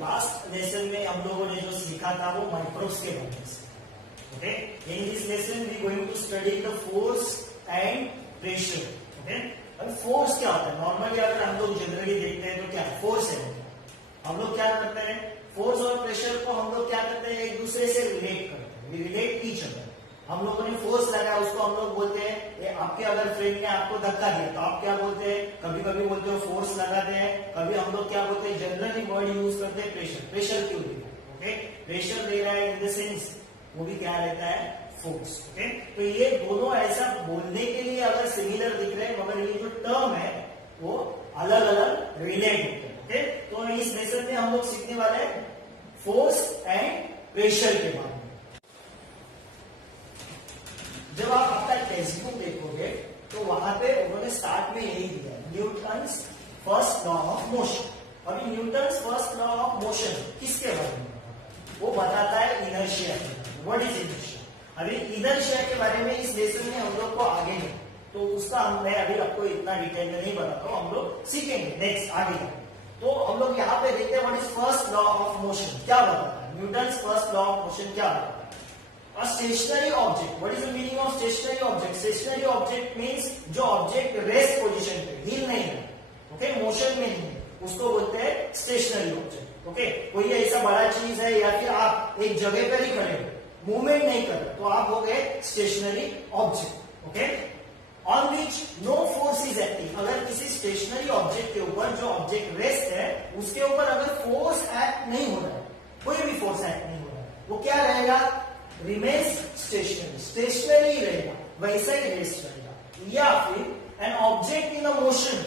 Last lesson में हम लोगों ने जो सीखा था वो माइक्रोब्स के बारे में। Okay, in this lesson we going to study the force and pressure. Okay, अब फोर्स क्या होता है? नॉर्मली अगर हम लोग जनरली देखते हैं तो क्या फोर्स है, हम लोग क्या करते हैं, फोर्स और प्रेशर को हम लोग क्या करते हैं, एक दूसरे से रिलेट करते हैं, वी रिलेट ईच अदर। हम लोगों ने फोर्स लगाया, उसको हम लोग बोलते हैं, ये आपके अगर फ्रेंड ने आपको धक्का दिया तो आप क्या बोलते हैं, कभी कभी बोलते हो फोर्स लगाते हैं, कभी हम लोग क्या बोलते हैं, जनरली वर्ड यूज करते हैं प्रेशर। प्रेशर क्यों दे रहा है? ओके, प्रेशर दे रहा है इन द सेंस वो भी क्या रहता है, फोर्स। ओके, तो ये दोनों ऐसा बोलने के लिए अगर सिमिलर दिख रहे हैं, मगर ये जो टर्म है वो अलग अलग रिलेट होते हैं। ओके, तो इस लेसन में हम लोग सीखने वाले हैं फोर्स एंड प्रेशर के बारे में। जब आप अपना टेक्स्ट बुक देखोगे तो वहां पे उन्होंने स्टार्ट में यही दिया है, Newton's first law of motion. अभी Newton's first law of motion किसके बारे में? वो बताता है इनर्शिया। What is inertia? अभी इनर्शिया के बारे में इस लेसन में हम लोग को आगे नहीं, तो उसका मैं अभी आपको इतना डिटेल में नहीं बताता हूं, हम लोग सीखेंगे नेक्स्ट आगे। तो हम लोग यहाँ पे देखते हैं what is first law of motion, क्या बताता है Newton's first law of motion, क्या बताता है? A stationary object. What is the meaning of stationary object? Stationary object means जो ऑब्जेक्ट रेस्ट पोजीशन पे, हिल नहीं है, ओके, मोशन में नहीं है, उसको बोलते हैं स्टेशनरी ऑब्जेक्ट। ओके, कोई ऐसा बड़ा चीज है या फिर आप एक जगह पर ही खड़े हो, मूवमेंट नहीं कर रहे, तो आप हो गए stationary object. Okay, on which no force is acting. अगर किसी स्टेशनरी ऑब्जेक्ट के ऊपर, जो ऑब्जेक्ट रेस्ट है उसके ऊपर अगर फोर्स एक्ट नहीं हो रहा है, कोई भी फोर्स एक्ट नहीं हो रहा है, वो क्या रहेगा, रिमेन्स स्टेशनरी, स्टेशनरी रहेगा, वैसा ही रेस्ट रहेगा। या फिर an object in a motion,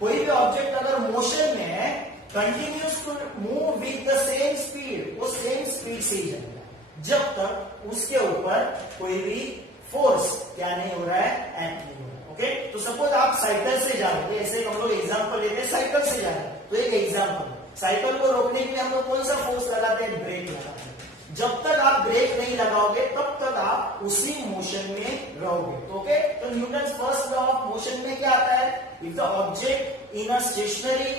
कोई भी ऑब्जेक्ट अगर मोशन में है, continues to move with the same speed, वो सेम स्पीड से ही जाएगा जब तक उसके ऊपर कोई भी फोर्स क्या नहीं हो रहा है, एक्ट नहीं हो रहा है। ओके, तो सपोज आप साइकिल से जा रहे हैं, ऐसे हम लोग एग्जाम्पल लेते हैं, साइकिल से जा रहे हैं, तो एक एग्जाम्पल, साइकिल को रोकने के लिए हम लोग कौन सा फोर्स लगाते हैं, ब्रेक लगाते हैं। जब तक आप ब्रेक नहीं लगाओगे तब तक आप उसी मोशन में रहोगे। तो ओके, तो Newton's first law of motion में क्या आता है, if the object in a stationary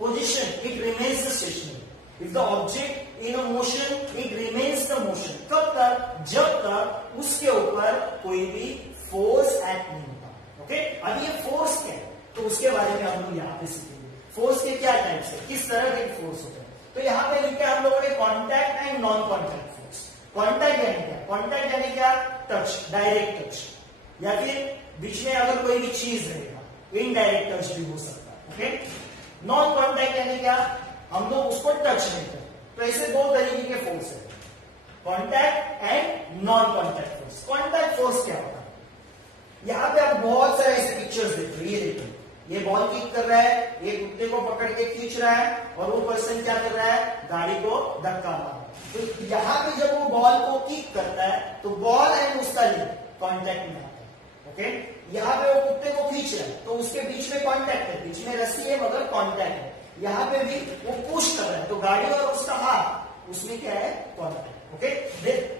position it remains the stationary, if the object in a motion it remains the motion. कब तक, जब तक उसके ऊपर कोई भी फोर्स एक्ट नहीं होता। ओके, अब ये फोर्स क्या है, तो उसके बारे में हम लोग यहाँ पे सीखेंगे। फोर्स के क्या टाइप्स है, किस तरह के फोर्स होते हैं। तो यहाँ पे लिखा है हम लोगों ने contact and non contact force. Contact यानी क्या, कॉन्टैक्ट यानी क्या, टच, डायरेक्ट टच, या फिर बीच में अगर कोई भी चीज रहेगा, इनडायरेक्ट टच भी हो सकता है। ओके, नॉन कॉन्टैक्ट यानी क्या, हम लोग उसको टच नहीं करते। तो ऐसे दो तरीके के फोर्स है, contact and non contact force. Contact force क्या होता है, यहाँ पे आप बहुत सारे ऐसे पिक्चर्स देख रहे, ये देखिए, ये बॉल किक कर रहा है, ये कुत्ते को पकड़ के खींच रहा है, और वो पर्सन क्या कर रहा है, गाड़ी को धक्का मार रहा है। तो यहाँ पे जब वो बॉल को किक करता है तो बॉल एंड उसका लिंक कांटेक्ट में आता है। ओके, यहाँ पे वो कुत्ते को खींच रहा है तो उसके बीच में कांटेक्ट है, बीच में रस्सी है मगर कांटेक्ट है। यहाँ पे भी वो पुश कर रहा है तो गाड़ी और उसका हाथ, उसमें क्या है, contact. Okay,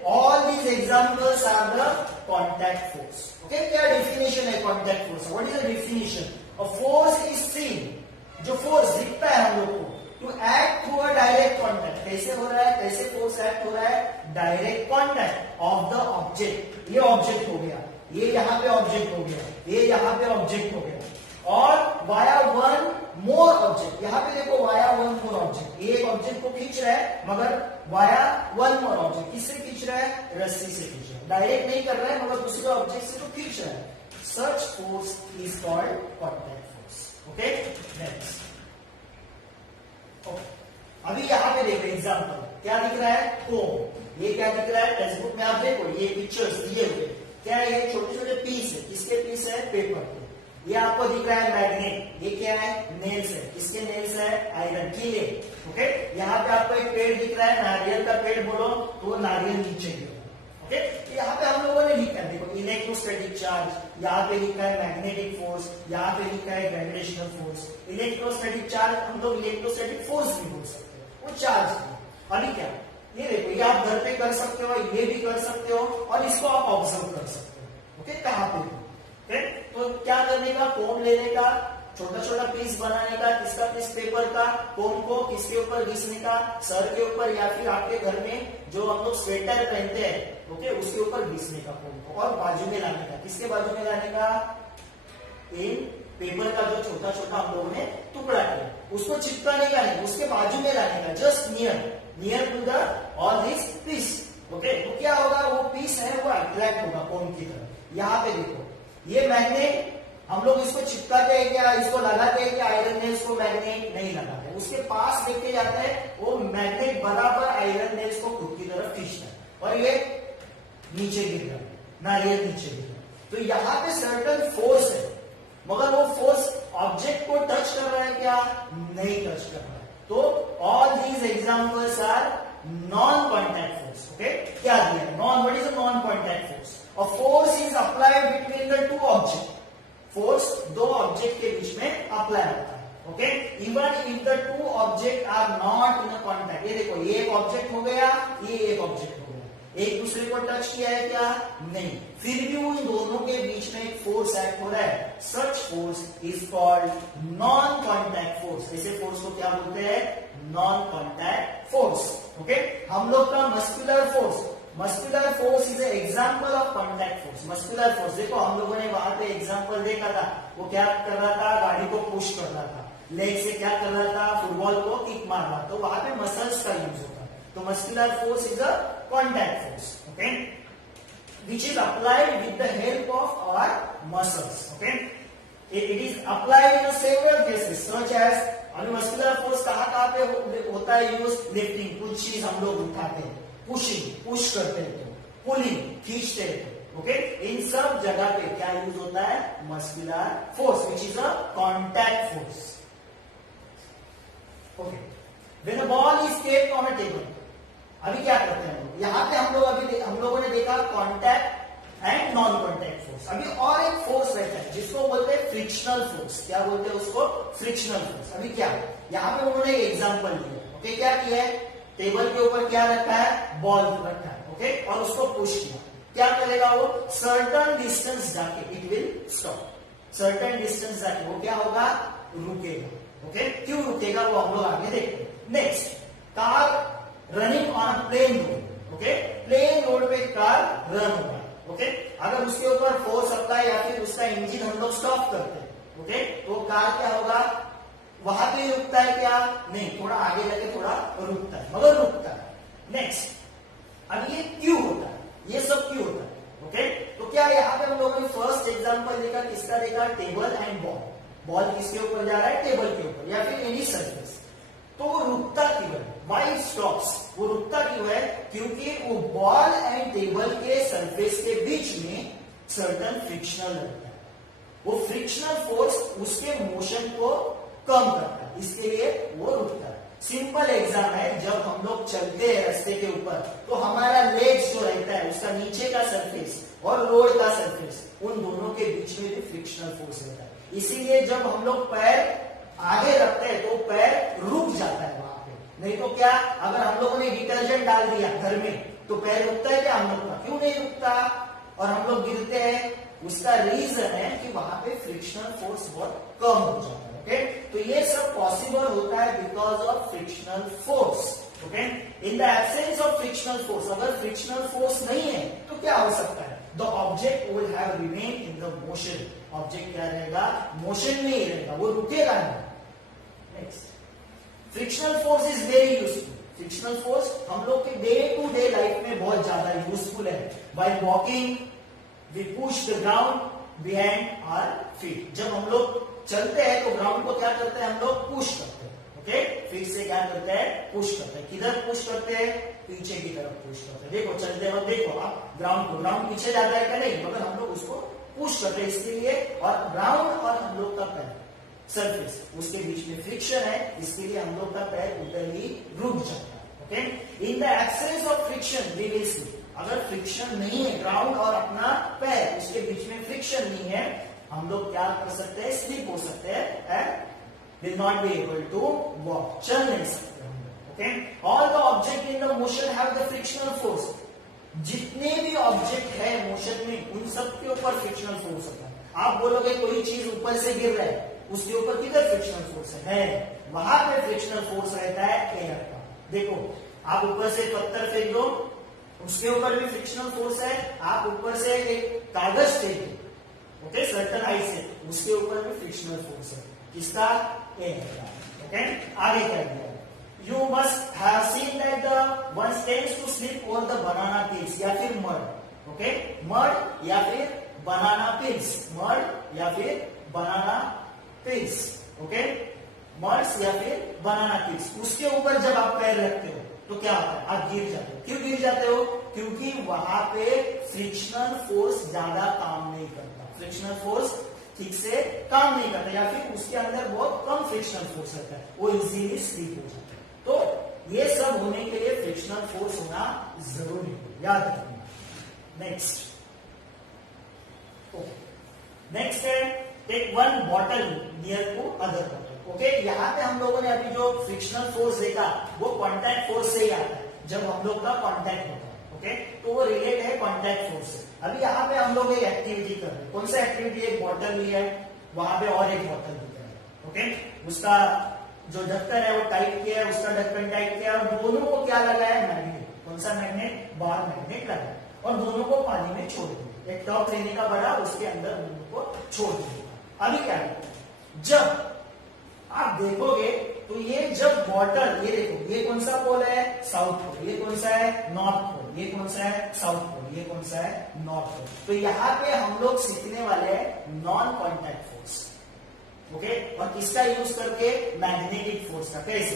all these examples are the contact force. Okay, क्या definition है contact force? What is the definition? A force is seen, जो force दिखता है हम लोग को, to act through a direct contact. कैसे हो रहा है, कैसे force act हो रहा है, direct contact of the object. ये object हो गया, ये यहाँ पे object हो गया, ये यहाँ पे object हो गया, और via one more object. यहाँ पे देखो via one more object, ये एक object को खींच रहा है मगर via one more object, किससे खींच रहा है, रस्सी से खींच रहा है, डायरेक्ट नहीं कर रहा है मगर दूसरे ऑब्जेक्ट से तो खींच रहा है। Such force is called contact force. Okay, next. अभी यहाँ पे देखो एग्जाम्पल, क्या दिख रहा है, कोम। ये क्या दिख रहा है, टेक्स्ट बुक में आप देखो ये पिक्चर्स दिए हुए, क्या है, ये छोटे छोटे पीस है, किसके पीस है, पेपर के। ये आपको दिख रहा है मैग्नेट, ये क्या है, नेल्स है, किसके नेल्स है, आयरन के लिए। ओके, यहाँ पे आपको एक पेड़ दिख रहा है, नारियल का पेड़ बोलो तो नारियल नीचे गिर। ओके, यहाँ पे हम लोगों ने लिखा है, देखो इलेक्ट्रोस्टैटिक चार्ज, यहाँ पे लिखा है मैग्नेटिक फोर्स, यहाँ पे लिखा है ग्रेविटेशनल फोर्स। इलेक्ट्रोस्टैटिक चार्ज हम लोग इलेक्ट्रोस्टैटिक फोर्स भी बोल सकते हैं, वो चार्ज है। अभी क्या, ये देखो, ये आप घर पे कर सकते हो, ये भी कर सकते हो, और इसको आप ऑब्जर्व कर सकते हो। ओके, कहाँ पे, तो क्या करने का, कोम लेने का, छोटा छोटा पीस बनाने का, किसका पीस, पेपर का, कोन को किसके ऊपर घिसने का, सर के ऊपर या फिर आपके घर में जो हम लोग स्वेटर पहनते हैं, ओके, उसके ऊपर घिसने का कोन को, और बाजू में लाने का, किसके बाजू में लाने का, इन पेपर का जो छोटा छोटा हम लोगों ने टुकड़ा किया उसको चिपकाने का नहीं, उसके बाजू में लाने का, just near to the all this piece, okay. तो क्या होगा, वो पीस है वो अट्रैक्ट होगा कोन की तरफ। यहाँ पे देखो, ये मैग्नेट हम लोग इसको चिपकाते हैं क्या, इसको लगाते हैं क्या, आयरन नेल्स को मैग्नेट नहीं लगाते, उसके पास देखते जाता है, वो मैग्नेट बराबर आयरन नेल्स को खुद की तरफ खींचता है और ये नीचे गिर रहा है, नारियल नीचे गिर रहा है। तो यहाँ पे सर्टन फोर्स है, मगर वो फोर्स ऑब्जेक्ट को टच कर रहा है क्या, नहीं टच कर रहा है। तो all these examples are non contact force, okay. क्या दिया है, non, what is a non contact force, a force is applied between the two object, force दो ऑब्जेक्ट के बीच में अप्लाई होता है, okay, even if the two object are not in a contact. ये देखो, ये एक ऑब्जेक्ट हो गया, ये एक ऑब्जेक्ट हो गया, एक दूसरे को टच किया है क्या, नहीं, फिर भी उन दोनों के बीच में एक फोर्स एक्ट हो रहा है, such force is called non contact force. ऐसे फोर्स को क्या बोलते हैं, नॉन कॉन्टैक्ट फोर्स, ओके। हम लोग का muscular force, muscular force is example of contact force. Muscular force देखो, हम लोगों ने वहां पे एग्जाम्पल देखा था, वो क्या कर रहा था, गाड़ी को पुश कर रहा था, लेग से क्या कर रहा था, फुटबॉल को किक मार रहा था, तो वहां पे मसल्स का यूज होता है। तो muscular force is a contact force, okay, which is applied with the help of our muscles, okay. It is applied in a several cases such as, अभी मस्कुलर फोर्स कहाँ पे होता है यूज, लिफ्टिंग, कुछ चीज हम लोग उठाते हैं, पुशिंग, पुश करते हैं, तो पुलिंग, खींचते हैं, ओके, इन सब जगह पे क्या यूज होता है, muscular force, which is a contact force, okay. When a ball is kept on a table, अभी क्या करते हैं हम लोग, यहाँ पे हम लोगों ने देखा contact and non contact force. अभी और एक फोर्स रहता है जिसको बोलते हैं फ्रिक्शनल फोर्स। क्या बोलते हैं उसको, फ्रिक्शनल फोर्स। अभी क्या, यहाँ पे उन्होंने एक एग्जांपल दिया, ओके, क्या किया है, टेबल के ऊपर क्या रखा है, बॉल रखा है, ओके, और उसको पुश किया, क्या करेगा वो, सर्टन डिस्टेंस जाके it will stop, certain distance जाके वो क्या होगा, रुकेगा, ओके। क्यों रुकेगा वो हम लोग आगे देखते हैं। Next, car running on plain road, okay, plain road पे कार रन हो रहा है, ओके, अगर उसके ऊपर फोर्स अप्लाई या फिर उसका इंजन हम लोग स्टॉप करते हैं, ओके, तो कार क्या होगा, वहां पे रुकता है क्या, नहीं, थोड़ा आगे जाके थोड़ा रुकता है, मगर रुकता है। नेक्स्ट, अब ये क्यों होता है, ये सब क्यों होता है, ओके। तो क्या यहाँ पे हम लोगों ने फर्स्ट एग्जांपल देखा, किसका देखा, टेबल एंड बॉल, बॉल किसके ऊपर जा रहा है, टेबल के ऊपर या फिर एनी सरफेस, तो वो रुकता क्यों है, वाई स्टॉप्स, वो रुकता क्यों है, क्योंकि वो बॉल एंड टेबल के सरफेस के बीच में सर्टन फ्रिक्शनल रहता है, वो फ्रिक्शनल फोर्स उसके मोशन को कम करता है, इसके लिए वो रुकता है। सिंपल एग्जाम है, जब हम लोग चलते हैं रास्ते के ऊपर तो हमारा लेग्स जो रहता है उसका नीचे का सरफेस और रोड का सरफेस, उन दोनों के बीच में भी फ्रिक्शनल फोर्स रहता है, इसीलिए जब हम लोग पैर आगे रखते हैं तो पैर रुक जाता है वहां पे। नहीं तो क्या, अगर हम लोगों ने डिटर्जेंट डाल दिया घर में तो पैर रुकता है क्या हम लोग का, क्यों नहीं रुकता, और हम लोग गिरते हैं, उसका रीजन है कि वहां पे फ्रिक्शनल फोर्स बहुत कम हो जाता है, ओके। तो ये सब पॉसिबल होता है because of frictional force, okay. In the absence of frictional force, अगर फ्रिक्शनल फोर्स नहीं है तो क्या हो सकता है, the object will have remain in the motion, object क्या रहेगा, मोशन में ही रहेगा, वो रुकेगा नहीं। Next, frictional force is very useful. Frictional force हम लोग के डे टू डे लाइफ में बहुत ज्यादा यूजफुल है। While walking we push the ground behind our feet, जब हम लोग चलते हैं तो ग्राउंड को क्या करते हैं, हम लोग पुश करते हैं, ओके, फीट से क्या करते हैं, पुश करते हैं। किधर पुश करते हैं, पीछे की तरफ पुश करते हैं। देखो चलते वक्त देखो आप ग्राउंड को, ग्राउंड पीछे जाता है क्या, नहीं, मगर हम लोग उसको पुश करते हैं, इसके लिए, और ग्राउंड और हम लोग का पैर सरफेस उसके बीच में फ्रिक्शन है, इसके लिए हम लोग का पैर उधर ही रुक जाता है, okay. In the absence of friction we will slip, अगर फ्रिक्शन नहीं है, ग्राउंड और अपना पैर उसके बीच में फ्रिक्शन नहीं है, हम लोग क्या कर सकते हैं, स्लिप हो सकते हैं and will not be able to walk, चल नहीं सकते हम लोग, okay. All the object in the motion have the frictional force, जितने भी ऑब्जेक्ट है मोशन में उन सब के ऊपर फ्रिक्शनल फोर्स होता है। आप बोलोगे कोई चीज ऊपर से गिर रहा है उसके ऊपर किधर फ्रिक्शनल फोर्स है, वहां पे फ्रिक्शनल फोर्स रहता है एयर का। देखो आप ऊपर से पत्थर फेंक दो, उसके ऊपर भी फ्रिक्शनल फोर्स है। आप ऊपर से एक कागज फेंक दो, ओके, सर्टन हाइट से, उसके ऊपर भी फ्रिक्शनल फोर्स है। किसका? एयर का। ओके, आगे क्या दिया? You must have seen that the one tends to slip over the banana peels या फिर mud, okay? mud या फिर banana peels, mud या फिर banana peels, okay? mud या फिर banana peels, उसके ऊपर जब आप पैर रखते हो तो क्या होता है? आप गिर जाते हो। क्यों गिर जाते हो? क्योंकि वहां पे फ्रिक्शनल फोर्स ज्यादा काम नहीं करता, फ्रिक्शनल फोर्स ठीक से काम नहीं करता, या फिर उसके अंदर बहुत कम फ्रिक्शनल फोर्स रहता है, वो इजीली स्लिप हो जाता है। तो ये सब होने के लिए फ्रिक्शनल फोर्स होना जरूरी है, याद रखना। नेक्स्ट है take one bottle near to other bottle. Okay, यहाँ पे हम लोगों ने अभी जो फ्रिक्शनल फोर्स देखा वो कॉन्टैक्ट फोर्स से ही आता है, जब हम लोग का कॉन्टैक्ट होता है। ओके, तो वो रिलेट है कॉन्टैक्ट फोर्स से। अभी यहाँ पे हम लोग एक एक्टिविटी कर रहे हैं। कौन सा एक्टिविटी? एक बॉटल ली है, वहां पे और एक बॉटल दिख रहा है। ओके, उसका जो ढक्कन है वो टाइट किया है, उसका ढक्कन टाइट किया है, और दोनों को क्या लगा है? मैग्नेट। कौन सा मैग्नेट? बार मैग्नेट लगा है, और दोनों को पानी में छोड़ दिया। एक टॉप लेने का बड़ा, उसके अंदर दोनों को छोड़ दिया। अभी क्या है? जब आप देखोगे तो ये जब बॉटल, ये देखो, ये कौन सा पोल है? South pole. ये कौन सा है? North pole. ये कौन सा है? South pole. ये कौन सा है? North pole. तो यहाँ पे हम लोग सीखने वाले हैं नॉन कॉन्टैक्ट फोर्स। ओके, और किसका यूज करके? मैग्नेटिक फोर्स का। कैसे?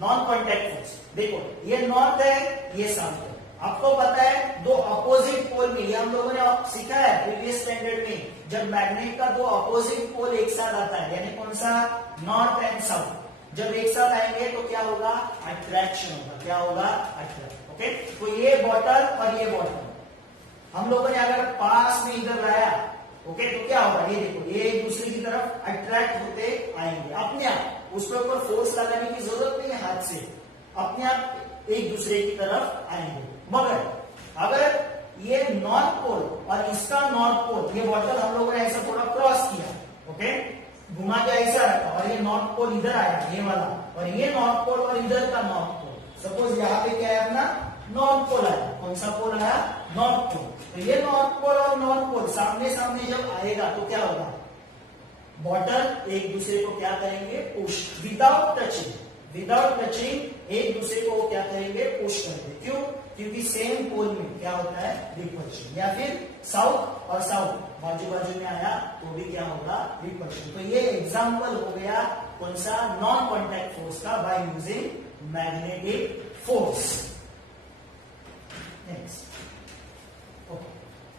Non contact force. देखो ये नॉर्थ है, ये साउथ है। आपको पता है दो अपोजिट पोल में, ये हम लोगों ने सीखा है प्रीवियस स्टैंडर्ड में, जब मैग्नेट का दो अपोजिट पोल एक साथ आता है, यानी कौन सा? नॉर्थ एंड साउथ, जब एक साथ आएंगे तो क्या होगा? अट्रैक्शन होगा। क्या होगा? अट्रैक्शन। ओके, तो ये बॉटल और ये बॉटल हम लोगों ने अगर पास में इधर लाया, ओके, तो क्या होगा? ये देखो, ये एक दूसरे की तरफ अट्रैक्ट होते आएंगे अपने आप। उसके ऊपर फोर्स लगाने की जरूरत नहीं है, हाथ से अपने आप एक दूसरे की तरफ आएंगे। मगर अगर ये नॉर्थ पोल और इसका नॉर्थ पोल, ये बॉटल हम लोगों ने ऐसा थोड़ा क्रॉस किया, ओके, घुमा के ऐसा रखा, और ये नॉर्थ पोल इधर आया, ये वाला, और ये नॉर्थ पोल और इधर का नॉर्थ पोल। सपोज यहाँ पे क्या है? अपना नॉर्थ पोल आया। कौन सा पोल आया? North pole. तो ये नॉर्थ पोल और नॉर्थ पोल सामने सामने जब आएगा तो क्या होगा? बॉटल एक दूसरे को क्या करेंगे? Push, without touching. Without touching एक दूसरे को क्या करेंगे? पुश करेंगे। क्यों? क्योंकि सेम पोल में क्या होता है? रिपल्शन। या फिर साउथ और साउथ बाजू बाजू में आया तो भी क्या होगा? रिपल्शन। तो ये एग्जांपल हो गया कौन सा? नॉन कॉन्टैक्ट फोर्स का, by using magnetic force.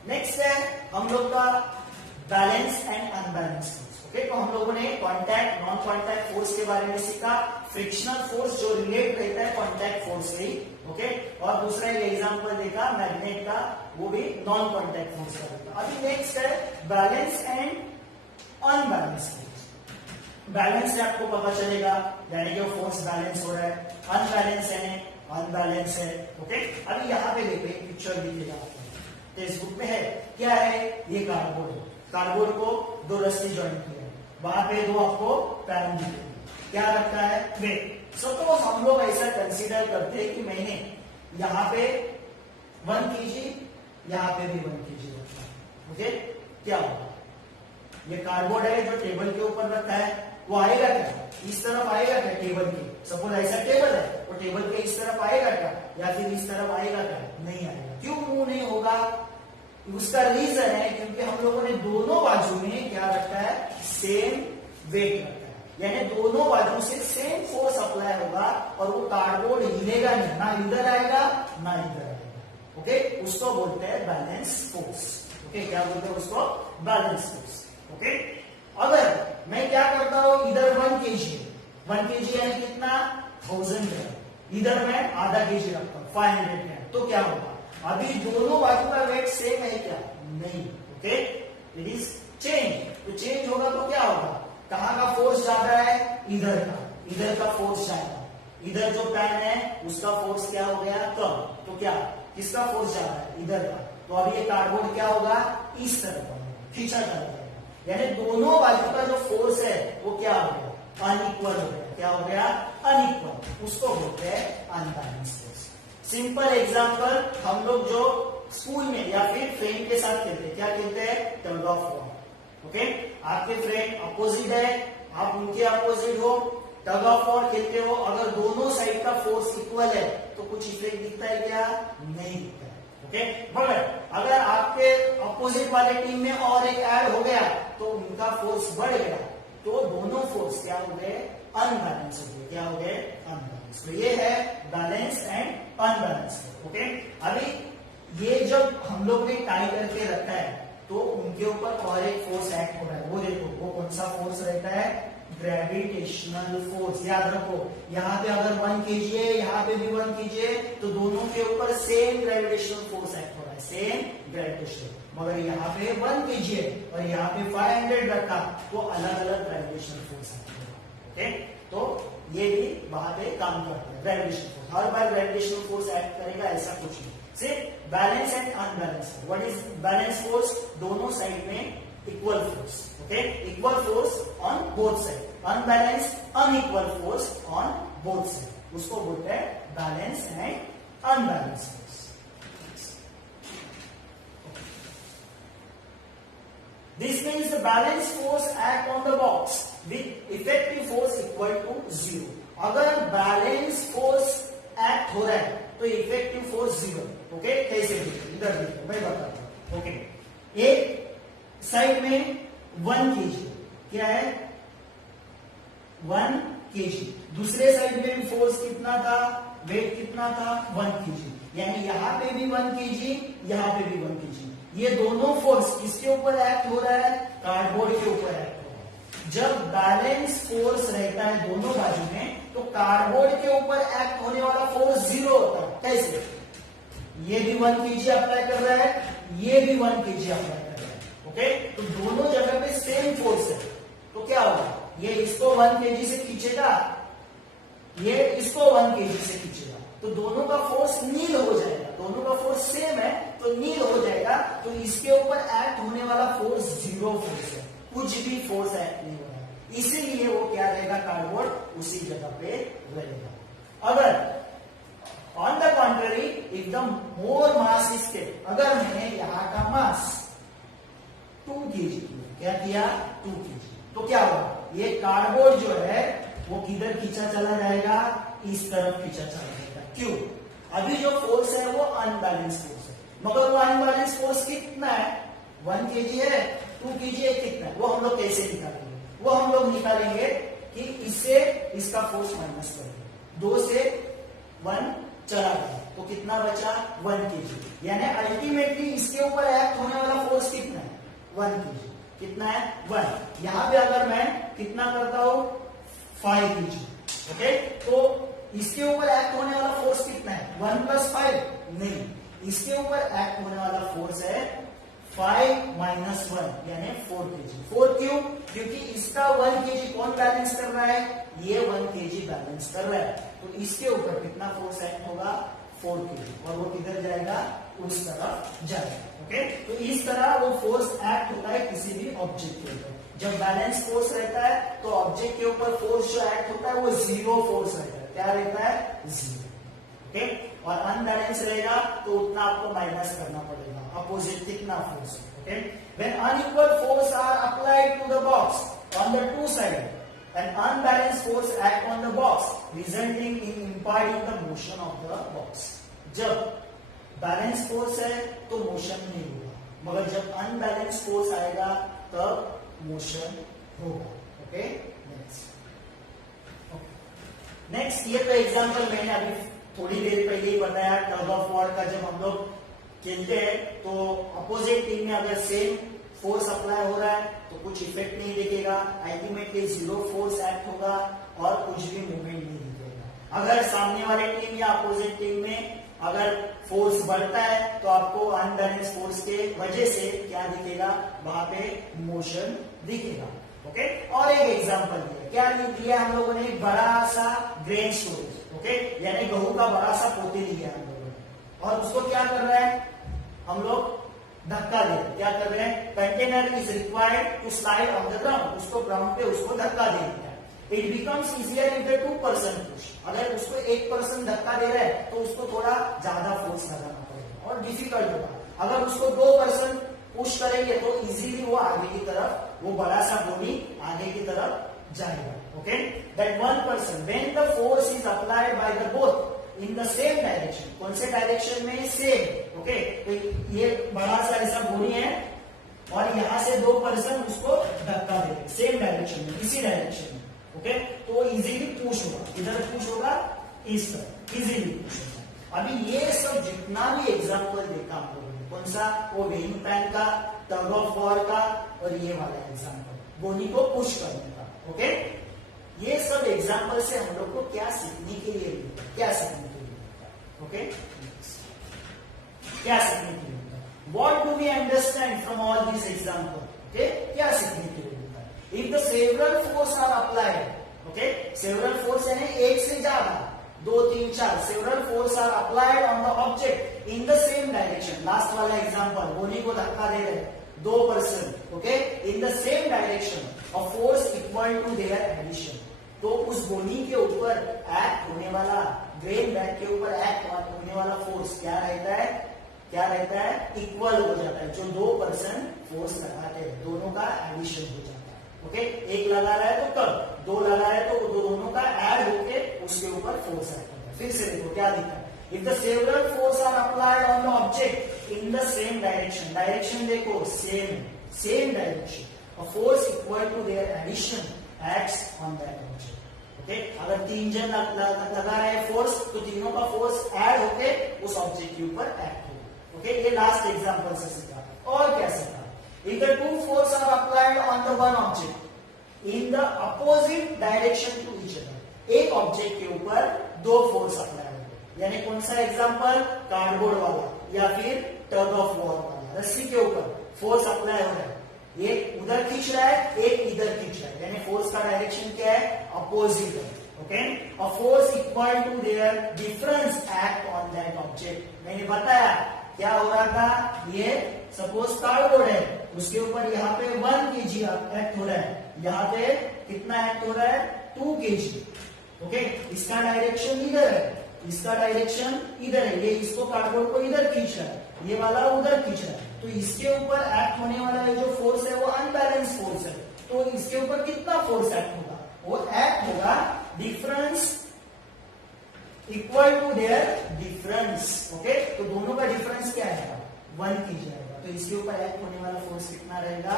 Next है हम लोग का balance and unbalance force. Okay, तो हम लोगों ने कॉन्टैक्ट, नॉन कॉन्टैक्ट फोर्स के बारे में सीखा। फ्रिक्शनल फोर्स जो रिलेट रहता है कॉन्टैक्ट फोर्स से ही, ओके, और दूसरा एक एग्जांपल देखा मैग्नेट का, वो भी नॉन कॉन्टैक्ट फोर्स का देखा। अभी नेक्स्ट है balance and unbalance force. Balance से आपको पता चलेगा, यानी कि फोर्स बैलेंस हो रहा है। अनबैलेंस है, अनबैलेंस है। ओके, अभी यहाँ पे देखो एक पिक्चर दिखेगा आपको, टेक्स्ट बुक में है। क्या है? ये कार्डबोर्ड है। कार्डबोर्ड को दो रस्सी ज्वाइन किया है, वहां पे दो आपको पैन दिखेंगे। क्या रखा है? वेट। सपोज हम लोग ऐसा कंसीडर करते हैं कि मैंने यहाँ पे 1 kg, यहाँ पे भी 1 kg रखा है। ओके, क्या होगा? ये कार्डबोर्ड है जो टेबल के ऊपर रखा है, वो आएगा क्या? इस तरफ आएगा क्या? टेबल के, सपोज ऐसा टेबल है, वो टेबल के इस तरफ आएगा क्या? या फिर इस तरफ आएगा क्या? नहीं आएगा। क्यों मूव नहीं होगा? उसका रीजन है क्योंकि हम लोगों ने दोनों बाजू में क्या रखा है? सेम वेट रखा है, यानी दोनों बाजू से सेम फोर्स अप्लाई होगा, और वो कार्डबोर्ड हिलेगा नहीं, ना इधर आएगा ना इधर आएगा। ओके, उसको बोलते हैं बैलेंस फोर्स। ओके, क्या बोलते हैं उसको? Balance force. ओके, अगर मैं क्या करता हूं, इधर 1 kg यानी कितना? 1000 ग्राम, इधर मैं आधा kg रखता हूं 500 ग्राम, तो क्या होगा? अभी दोनों बाजू का वेट सेम है क्या? नहीं। Okay, it is change. तो चेंज होगा तो क्या होगा? कहां का फोर्स ज्यादा है? इधर का फोर्स ज्यादा। इधर जो पैन है उसका फोर्स क्या हो गया? कम। तो क्या किसका फोर्स ज्यादा है? इधर का। तो अभी ये कार्डबोर्ड क्या होगा? इस तरफ खींचा जाएगा। यानी दोनों बाजू का जो फोर्स है वो क्या हो गया, अनइक्वल हो गया। क्या हो गया, अनइक्वल। उसको बोलते हैं अनबैलेंस फोर्स। सिंपल एग्जांपल, हम लोग जो स्कूल में या फिर फ्रेंड के साथ खेलते हैं, क्या खेलते हैं, टग ऑफ वॉर। ओके, आपके फ्रेंड अपोजिट है, आप उनके अपोजिट हो, टग ऑफ वॉर खेलते हो। अगर दोनों साइड का फोर्स इक्वल है तो कुछ इफेक्ट दिखता है क्या, नहीं दिखता है। ओके, मगर अगर आपके अपोजिट वाले टीम में और एक ऐड हो गया तो उनका फोर्स बढ़ गया, तो दोनों फोर्स क्या हो गए, अनबैलेंस हो गए। क्या हो गए, अनबैलेंस। तो ये है बैलेंस एंड अनबैलेंस। ओके, अभी ये जब हम लोग ने टाई करके रखा है तो उनके ऊपर और एक फोर्स एक्ट हो रहा है, वो देखो, वो कौन सा फोर्स रहता है, ग्रेविटेशनल फोर्स। याद रखो, यहाँ पे अगर 1 kg है, यहाँ पे भी 1 kg है, तो दोनों के ऊपर सेम ग्रेविटेशनल फोर्स एक्ट हो रहा है, सेम ग्रेविटेशनल। मगर यहाँ पे 1 kg है और यहाँ पे 500 रखा, तो अलग अलग ग्रेविटेशनल फोर्स एक्ट हो रहा है। ओके, तो ये भी वहां पे काम करता है, ग्रेविटेशनल फोर्स। हर बार ग्रेविटेशनल फोर्स एक्ट करेगा ऐसा कुछ नहीं। सिर्फ balance and unbalance. What is balance force, दोनों साइड में equal force. Okay, equal force on both side. Unbalance, unequal force on both side, उसको बोलते हैं balance and unbalance force. This means the balance force act on the box with effective force equal to 0. अगर balance force act हो रहा है तो effective force 0। Okay, कैसे देखो, इधर देखो, मैं बताता हूं। ओके, एक साइड में 1 kg, क्या है, 1 kg। दूसरे साइड में भी फोर्स कितना था, वेट कितना था, 1 kg। यानी यहाँ पे भी 1 kg, यहाँ पे भी 1 kg। ये दोनों फोर्स किसके ऊपर एक्ट हो रहा है, कार्डबोर्ड के ऊपर एक्ट हो रहा है। जब बैलेंस फोर्स रहता है दोनों बाजू में, तो कार्डबोर्ड के ऊपर एक्ट होने वाला फोर्स 0 होता है। कैसे, ये भी 1 kg अप्लाई कर रहा है, ये भी 1 kg अप्लाई कर रहा है। ओके, तो दोनों जगह पे सेम फोर्स है, तो क्या होगा, ये इसको 1 kg से खींचेगा, ये इसको 1 kg से खींचेगा, तो दोनों का फोर्स नील हो जाएगा। दोनों का फोर्स सेम है तो नील हो जाएगा, तो इसके ऊपर एक्ट होने वाला फोर्स 0 फोर्स है, कुछ भी फोर्स एक्ट नहीं हो रहा है। इसीलिए वो क्या रहेगा, कार्डबोर्ड उसी जगह पे रहेगा। अगर ऑन द कॉन्ट्ररी, एकदम मोर मास इज केप्ट, अगर मैंने यहाँ का मास 2 kg किया, क्या किया, 2 kg, तो क्या होगा, ये कार्डबोर्ड जो है वो किधर खींचा चला जाएगा, इस तरफ खींचा चला जाएगा। क्यों, अभी जो फोर्स है वो अनबैलेंस फोर्स है, मगर वो अनबैलेंस फोर्स कितना है, 1 kg है, 2 kg है, कितना है, वो हम लोग कैसे निकालेंगे, वो हम लोग निकालेंगे कि इससे इसका फोर्स माइनस करेंगे। 2 से 1 चला गया तो कितना बचा, 1 kg। यानी अल्टीमेटली इसके ऊपर एक्ट होने वाला फोर्स कितना है, 1 kg। कितना है, 1। यहां पे अगर मैं कितना करता हूं, 5 kg। ओके, तो इसके ऊपर एक्ट होने वाला फोर्स कितना है, 1 + 5, नहीं, इसके ऊपर एक्ट होने वाला फोर्स है 5 - 1 यानी 4 kg। 4 क्यों, क्योंकि इसका 1 kg कौन बैलेंस कर रहा है, ये 1 kg बैलेंस कर रहा है, तो इसके ऊपर कितना फोर्स एक्ट होगा, 4 kg, और वो किधर जाएगा, उस तरफ जाएगा। ओके, तो इस तरह वो फोर्स एक्ट होता है किसी भी ऑब्जेक्ट के ऊपर। जब बैलेंस फोर्स रहता है तो ऑब्जेक्ट के ऊपर फोर्स जो एक्ट होता है वो 0 फोर्स रहता है, क्या रहता है, 0। ओके, और अनबैलेंस रहेगा तो उतना आपको माइनस करना पड़ेगा, अपोजिट कितना force. Okay, when unequal force are applied to the box on the 2 side, an unbalanced force act on the box resulting in impeding the motion of the box। जब balance force है तो motion नहीं होगा, मगर जब unbalance force आएगा तब motion होगा। ओके, नेक्स्ट ये तो एग्जांपल मैंने अभी थोड़ी देर पहले ही बताया, टग ऑफ वॉर का। जब हम लोग खेलते हैं तो अपोजिट टीम में अगर सेम फोर्स अप्लाई हो रहा है तो कुछ इफेक्ट नहीं दिखेगा, अल्टीमेटली 0 फोर्स एक्ट होगा और कुछ भी मूवमेंट नहीं दिखेगा। अगर सामने वाले टीम या अपोजिट टीम में अगर फोर्स बढ़ता है तो आपको अनबैलेंस फोर्स के वजह से क्या दिखेगा, वहां पे मोशन दिखेगा। ओके, और एक एग्जांपल दिया, क्या दिया हम लोगों ने, एक बड़ा सा ग्रेन स्टोरेज। ओके, यानी गेहूं का बड़ा सा पोते लिया हम लोगों ने, और उसको क्या कर रहा है, हम लोग धक्का दे रहे, क्या कर रहे हैं, container is required to slide on the ground, उसको ग्राउंड पे उसको धक्का दे देता है। It becomes easier if the 2 person push, अगर उसको 1 पर्सन धक्का दे रहा है तो उसको थोड़ा ज्यादा फोर्स लगाना पड़ेगा और डिफिकल्ट होगा। अगर उसको 2 पर्सन पुश करेंगे तो इजीली वो आगे की तरफ, वो बड़ा सा गोली आगे की तरफ जाएगा। Okay, that 1 person when the force is applied by the both in the same direction, कौन से डायरेक्शन में, सेम। ओके, तो ये बड़ा सा ऐसा गोली है और यहां से 2 पर्सन उसको धक्का दे, सेम डायरेक्शन में, इसी डायरेक्शन में। ओके, तो इजीली पुश होगा, इधर पुश होगा, इस तरह इजीली पुश होगा। अभी ये सब जितना भी एग्जाम्पल देखा हम लोगों ने, कौन सा, वो वेइंग पैन का, टग ऑफ वॉर का और ये वाला एग्जाम्पल गोली को पुश करने का। ओके, ये सब एग्जाम्पल से हम लोग को क्या सीखने के लिए मिलता है, क्या सीखने के लिए मिलता है। ओके, क्या सीखने के लिए मिलता है, what do we understand from all this example. Okay, क्या सीखने के लिए मिलता है, if the several force are applied. Okay, several force यानी एक से ज्यादा, 2 3 4 several force are applied on the object in the same direction. Last वाला एग्जाम्पल, गोली को धक्का दे रहे 2 person, okay, in the same direction, a force equal to their addition, तो उस गोली के ऊपर एक्ट होने वाला, ग्रेन बैग के ऊपर एक्ट होने वाला फोर्स क्या रहता है, क्या रहता है, इक्वल हो जाता है। जो 2 पर्सन फोर्स लगाते हैं दोनों का एडिशन हो जाता है। ओके, एक लगा रहा है तो कब, 2 लगा रहा है तो दोनों का ऐड होके उसके ऊपर फोर्स आता है। फिर से देखो क्या दिखा है, if the several force are applied on the object in the same direction, direction देखो same direction, a force equal to their addition acts on that object. Okay, अगर 3 जन लगा रहे हैं फोर्स तो तीनों का फोर्स ऐड होके उस ऑब्जेक्ट के ऊपर एक्ट होगा। ओके, ये लास्ट एग्जांपल से सीखा। और क्या सीखा, if the 2 forces are applied on the one object in the opposite direction to each other, एक ऑब्जेक्ट के ऊपर 2 फोर्स अप्लाई होंगे, यानी कौन सा एग्जांपल, कार्डबोर्ड वाला या फिर टग ऑफ वॉर वाला, रस्सी के ऊपर फोर्स अप्लाई हो रहा है, एक उधर खींच रहा है एक इधर खींच रहा है, यानी फोर्स का डायरेक्शन क्या है, अपोजिट है। Okay, a force equal to their difference act on that object. मैंने बताया क्या हो रहा था, ये सपोज कार्डबोर्ड है, उसके ऊपर यहाँ पे 1 kg एक्ट हो रहा है, यहाँ पे कितना एक्ट हो रहा है, 2 kg। ओके, इसका डायरेक्शन इधर है, इसका डायरेक्शन इधर है, ये इसको कार्डबोर्ड को इधर खींच रहा है, ये वाला उधर खींच रहा है, तो इसके ऊपर एक्ट होने वाला ये जो फोर्स है वो अनबैलेंस फोर्स है, तो इसके ऊपर कितना फोर्स एक्ट होगा, वो एक्ट होगा difference equal to their difference. Okay, तो दोनों का डिफरेंस क्या है, 1 kg रहेगा, तो इसके ऊपर एक्ट होने वाला फोर्स कितना रहेगा,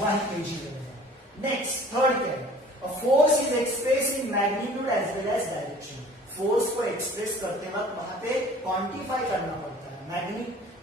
1 kg रहेगा। नेक्स्ट थर्ड क्या है, a force is express in magnitude as well as direction. Force को एक्सप्रेस करते वक्त वहां पे क्वांटिफाई करना पड़ता है,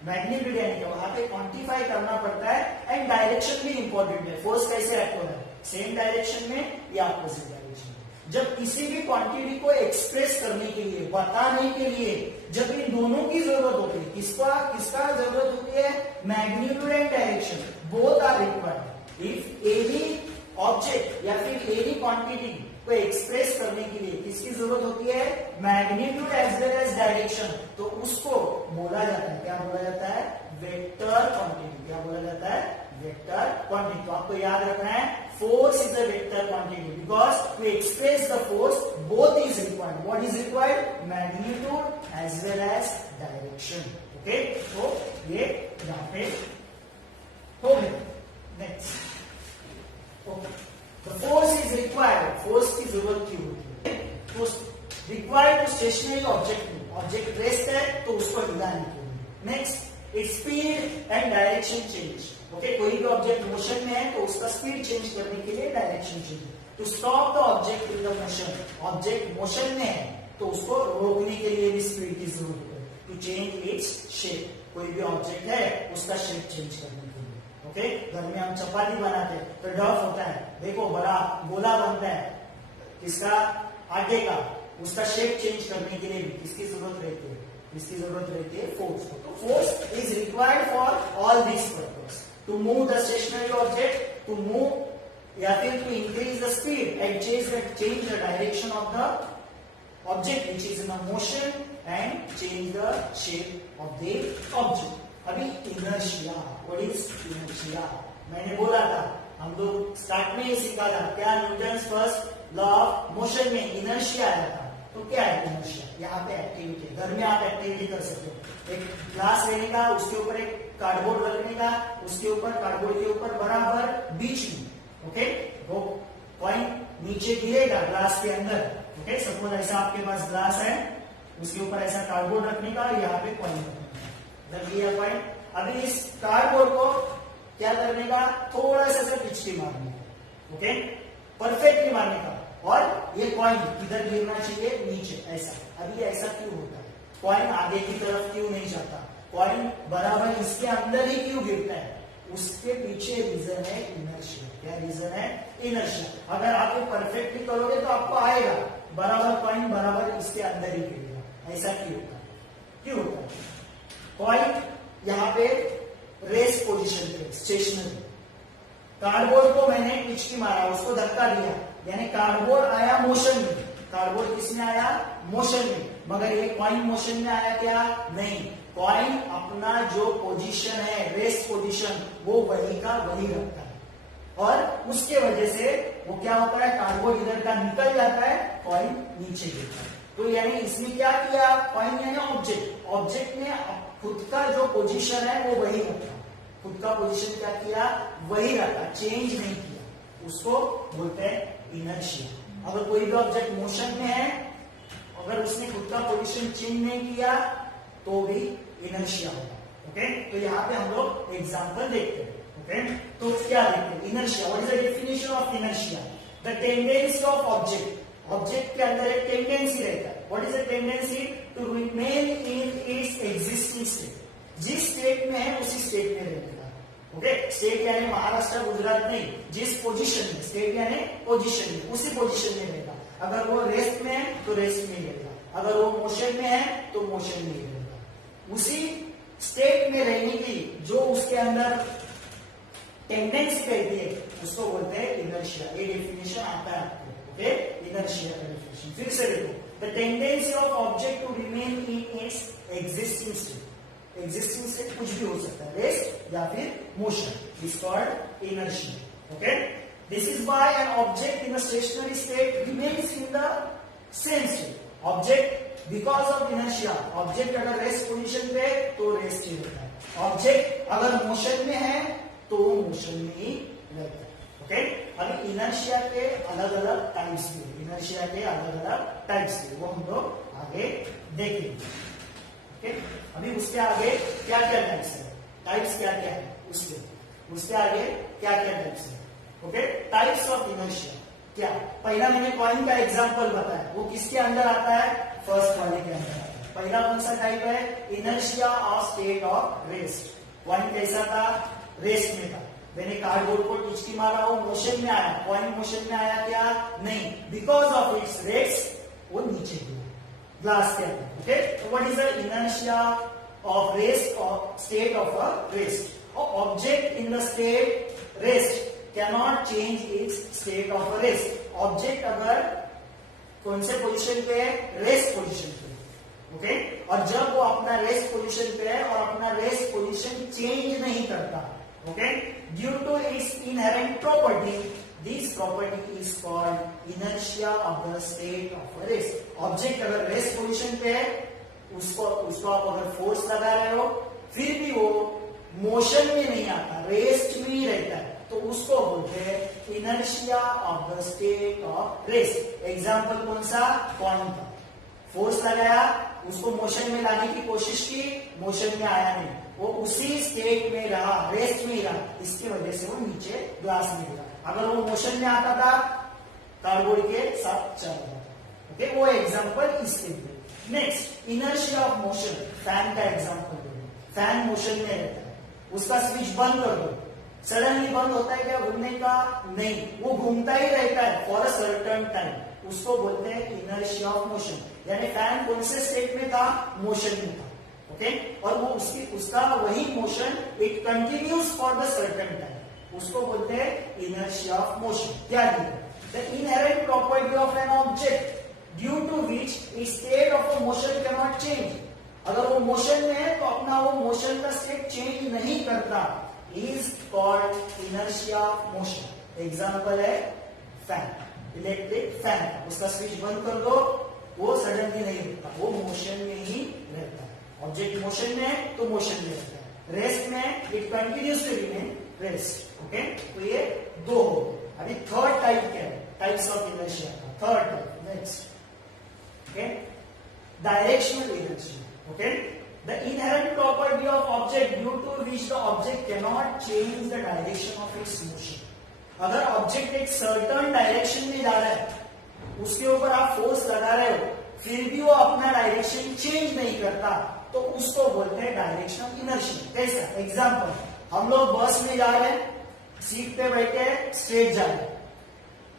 मैग्नीट्यूड यानी कि वहां पे क्वांटिफाई करना पड़ता है, एंड डायरेक्शन भी इंपॉर्टेंट है, फोर्स कैसे एक्ट हो रहा है, सेम डायरेक्शन में या अपोजिट डायरेक्शन में। जब किसी भी क्वांटिटी को एक्सप्रेस करने के लिए, बताने के लिए, जब इन दोनों की जरूरत होती है, किसका जरूरत होती है, magnitude and direction, both are required. If any object या फिर एनी क्वांटिटी को एक्सप्रेस करने के लिए किसकी जरूरत होती है, magnitude as well as direction, तो उसको बोला जाता है, क्या बोला जाता है, वेक्टर क्वांटिटी। क्या बोला जाता है, वेक्टर क्वांटिटी। तो आपको याद रखना है, force is a vector quantity because to express the force both is required. What is required, magnitude as well as direction. Okay, तो ये यहाँ पे हो गया। Next, The force is required. Force की जरूरत क्यों होती है, तो required to stationary object, object rest है तो उसको हिलाने के लिए। Next, it's speed and direction change. Okay, कोई भी ऑब्जेक्ट मोशन में है तो उसका स्पीड चेंज करने के लिए डायरेक्शन चाहिए। To stop the object in the motion, object motion में है तो उसको रोकने के लिए भी स्पीड की जरूरत है। टू चेंज इट्स शेप, कोई भी ऑब्जेक्ट है उसका शेप चेंज करने के लिए। ओके, घर में हम चपाती बनाते हैं तो डफ होता है, देखो बड़ा गोला बनता है, किसका, आटे का, उसका शेप चेंज करने के लिए भी किसकी जरूरत रहती है, इसकी जरूरत रहती है फोर्स। तो force is required for all this purpose, to move the stationary object, to move या फिर to increase the speed and change the direction of the object which is in a motion and change the shape of the object. अभी inertia, what is inertia? मैंने बोला था, हम लोग start में ही सीखा था, क्या Newton's first law of motion में इनर्शिया आया था। तो क्या है इनर्शिया? यहाँ पे एक्टिविटी, घर में आप एक्टिविटी कर सकते हो। एक ग्लास लेने का, उसके ऊपर एक कार्डबोर्ड रखने का, उसके ऊपर कार्डबोर्ड के ऊपर बराबर बीच में, ओके, वो कॉइन नीचे गिरेगा ग्लास के अंदर, ओके। सपोज ऐसा आपके पास ग्लास है, उसके ऊपर ऐसा कार्डबोर्ड रखने का, यहाँ पे कॉइन रखने का, कॉइन। अभी इस कार्डबोर्ड को क्या करने का, थोड़ा सा पिचकी मारने का, ओके, परफेक्टली मारने का, और ये कॉइन इधर गिरना चाहिए नीचे, ऐसा। अभी ऐसा क्यों होता है? कॉइन आगे की तरफ क्यों नहीं जाता? कॉइन बराबर इसके अंदर ही क्यों गिरता है? उसके पीछे रीजन है इनर्शिया। क्या रीजन है? इनर्शिया। अगर आप ये परफेक्टली करोगे तो आपको आएगा, बराबर कॉइन बराबर इसके अंदर ही गिरेगा। ऐसा क्यों होता है? क्यों होता है? कॉइन यहाँ पे रेस्ट पोजीशन पे, स्टेशनरी। कार्डबोर्ड को मैंने पिचकी मारा, उसको धक्का दिया, यानी कार्डबोर्ड आया मोशन में। कार्डबोर्ड किसमें आया? मोशन में। मगर ये कॉइन मोशन में आया क्या? नहीं। कॉइन अपना जो पोजीशन है, रेस्ट पोजीशन, वो वही का वही रखता है, और उसके वजह से वो क्या होता है, कार्डबोर्ड इधर का निकल जाता है, कॉइन नीचे गिरता है। तो यानी इसमें क्या किया? कॉइन यानी ऑब्जेक्ट, ऑब्जेक्ट ने खुद का जो पोजीशन है वो वही रखा, खुद का पोजीशन क्या किया? वही रखा, चेंज नहीं किया। उसको बोलते हैं इनर्शिया। अगर कोई भी ऑब्जेक्ट मोशन में है, अगर उसने खुद का पोजीशन चेंज नहीं किया तो भी इनर्शिया होगा, ओके। तो यहाँ पे हम लोग एग्जांपल देखते हैं, ओके। तो क्या देखते हैं? Inertia, what is the definition of inertia? The tendency of object. Object के अंदर एक टेंडेंसी रहता है। What is the tendency? To remain in its existing state. जिस स्टेट में है उसी स्टेट में रहेगा, ओके। स्टेट यानी महाराष्ट्र, गुजरात नहीं, जिस पोजीशन में, स्टेट यानी पोजीशन में, उसी पोजीशन में रहेगा। अगर वो रेस्ट में है तो रेस्ट में ही रहेगा, अगर वो मोशन में है तो मोशन में ही रहेगा। उसी स्टेट में रहने की जो उसके अंदर टेंडेंसी रहती है, उसको बोलते हैं इनर्शिया। ये डेफिनेशन आता है आपको, ओके, इनर्शिया का डेफिनेशन। फिर से देखो, the tendency of object to remain in its existing state. Existing state कुछ भी हो सकता है, रेस्ट या फिर motion, is called inertia, okay. This is why an object in a stationary state remains in the same state. Object because of inertia, object अगर rest position पे तो रेस्ट ही रहता है, ऑब्जेक्ट अगर मोशन में है तो मोशन में ही रहता है, ओके। अभी इनर्शिया के अलग अलग टाइप्स भी, इनर्शिया के अलग अलग टाइप्स भी, वो हम लोग आगे देखेंगे, ओके। अभी उसके आगे क्या क्या टाइप्स है, टाइप्स क्या क्या है, उसके आगे क्या क्या टाइप्स है, ओके। टाइप्स ऑफ इनर्शिया क्या? पहला मैंने कॉइन का एग्जांपल बताया, वो किसके अंदर आता है? फर्स्ट वाले के अंदर आता है। पहला कौन सा टाइप है? Inertia of state of rest. Coin कैसा था? रेस्ट में था। मैंने कार्डबोर्ड को टिचकी मारा, वो मोशन में आया, कॉइन मोशन में आया क्या? नहीं, बिकॉज ऑफ इट्स रेस्ट वो नीचे गिरा ग्लास के अंदर, okay. What is the inertia of rest, of state of a rest? Object in the state rest cannot change its state of a rest. Object अगर कौन से पोजीशन पे है? रेस्ट पोजीशन पे, ओके। और जब वो अपना रेस्ट पोजीशन पे है और अपना रेस्ट पोजीशन चेंज नहीं करता, okay, due to its inherent property, this property is called inertia of the state of a rest. Object अगर रेस्ट पोजीशन पे है, उसको आप अगर फोर्स लगा रहे हो, फिर भी वो मोशन में नहीं आता, रेस्ट में ही रहता है, तो उसको बोलते हैं inertia of the state of rest. Example कौन सा? कॉइन का। फोर्स लगाया, उसको मोशन में लाने की कोशिश की, मोशन में आया नहीं, वो उसी स्टेट में रहा, रेस्ट में ही रहा, इसकी वजह से वो नीचे ग्लास में गिरा। अगर वो मोशन में आता था, कार्डबोर्ड के साथ चल रहा था, ओके। वो एग्जाम्पल इसके लिए। Next, inertia of motion. Fan का एग्जाम्पल दो। फैन मोशन में रहता है, उसका स्विच बंद कर दो, सडनली बंद होता है क्या घूमने का? नहीं, वो घूमता ही रहता है फॉर अ सर्टेन टाइम, उसको बोलते हैं इनर्शिया ऑफ मोशन। यानी फैन कौन से स्टेट में था? मोशन में था, ओके। और वो उसका वही motion it continues for the certain time, उसको बोलते हैं इनर्शिया ऑफ मोशन। क्या the inherent property of an object due to which its state of motion can not change. अगर वो मोशन में है तो अपना वो मोशन का स्टेट चेंज नहीं करता, is called inertia of motion. Example है फैन, इलेक्ट्रिक फैन, उसका स्विच बंद कर दो, वो सडनली नहीं रुकता, वो मोशन में ही रहता है। ऑब्जेक्ट मोशन में है तो मोशन में रहता है, रेस्ट में it continues to remain rest. Okay, तो ये दो हो गए। अभी थर्ड टाइप क्या है, टाइप्स ऑफ इनर्शिया का third type, next. Okay, directional inertia. Okay, the inherent property of object due to which the object cannot change the direction of its motion। अगर ऑब्जेक्ट एक सर्टन डायरेक्शन में जा रहा है, उसके ऊपर आप फोर्स लगा रहे हो, फिर भी वो अपना डायरेक्शन चेंज नहीं करता, तो उसको बोलते हैं डायरेक्शनल इनर्शिया। कैसा? एग्जांपल, हम लोग बस में जा रहे हैं, सीट पे बैठे हैं, स्ट्रेट जा रहे हैं,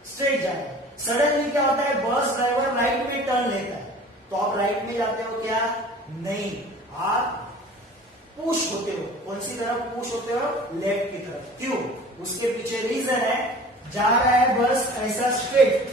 स्ट्रेट जा रहे हैं, सडनली क्या होता है, बस ड्राइवर राइट में टर्न लेता है, तो आप राइट में जाते हो क्या? नहीं, आप पुश होते हो। कौन सी तरफ पुश होते हो? लेफ्ट की तरफ। क्यों? उसके पीछे रीजन है, जा रहा है बस ऐसा स्ट्रेट,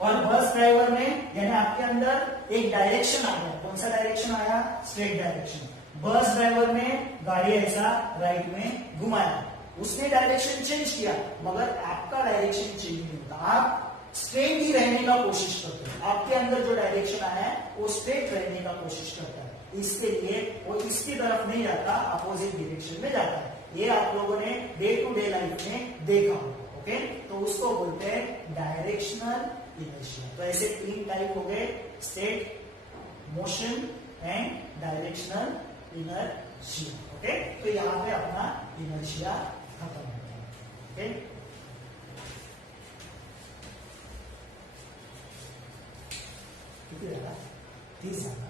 और बस ड्राइवर ने यानी आपके अंदर एक डायरेक्शन आ गया। कौन सा डायरेक्शन आया? Straight direction. बस ड्राइवर ने गाड़ी ऐसा राइट में घुमाया, उसने डायरेक्शन चेंज किया, मगर आपका डायरेक्शन चेंज नहीं होता, आप स्ट्रेट ही रहने का कोशिश करते हैं। आपके अंदर जो डायरेक्शन आया है वो स्ट्रेट रहने का कोशिश करता है, इसके लिए वो इसकी तरफ नहीं जाता, अपोजिट डायरेक्शन में जाता है। ये आप लोगों ने डे टू डे लाइफ में देखा होगा। ओके, तो उसको बोलते हैं डायरेक्शनल इनर्शिया। तो ऐसे तीन टाइप हो गए, state, motion and directional inertia. Okay, तो यहां पे अपना इनर्शिया खत्म होता है। ओके, किती झाला? 30 झाला।